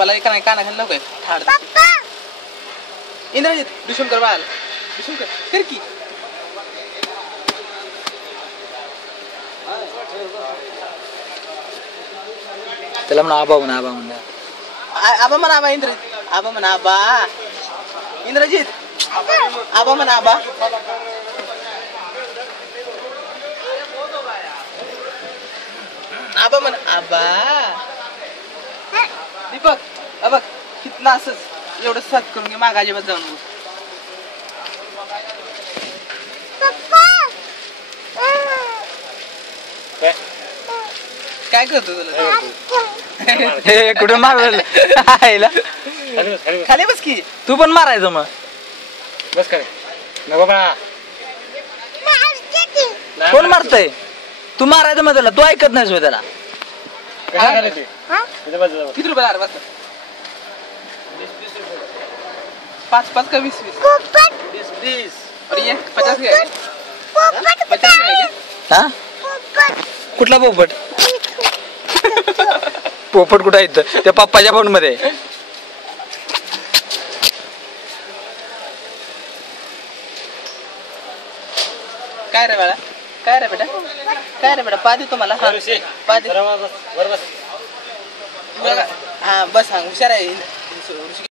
पप्पाला एका नाही काना खाली नको ठाड इंद्रजित दुष्म कर बाल दुष्म कर की त्याला म्हणा आबा म्हणा आबा म्हणा आबा इंद्रजित आबा म्हणा आबा इंद्रजित आबा म्हणा आबा आबा म्हणा आबा दीपक अबघ कितना असंच एवढं साथ करून घे माग अजिबात जाऊन काय करतो तुला कुठे मारलं खाली बस की तू पण मारायचं मग बस काय नको बा कोण मारतय तू मारायचं मग त्याला तू ऐकत नाहीस त्याला किती रुपये बस 5 का 20 और ये 50 के 50 हा कुठला पोपट पोपट कुठं येतं त्या पप्पाच्या फोन मध्ये काय रे बाळा काय रे बेटा पा दे तुम्हाला पा दे हा बस हा हुशार आहे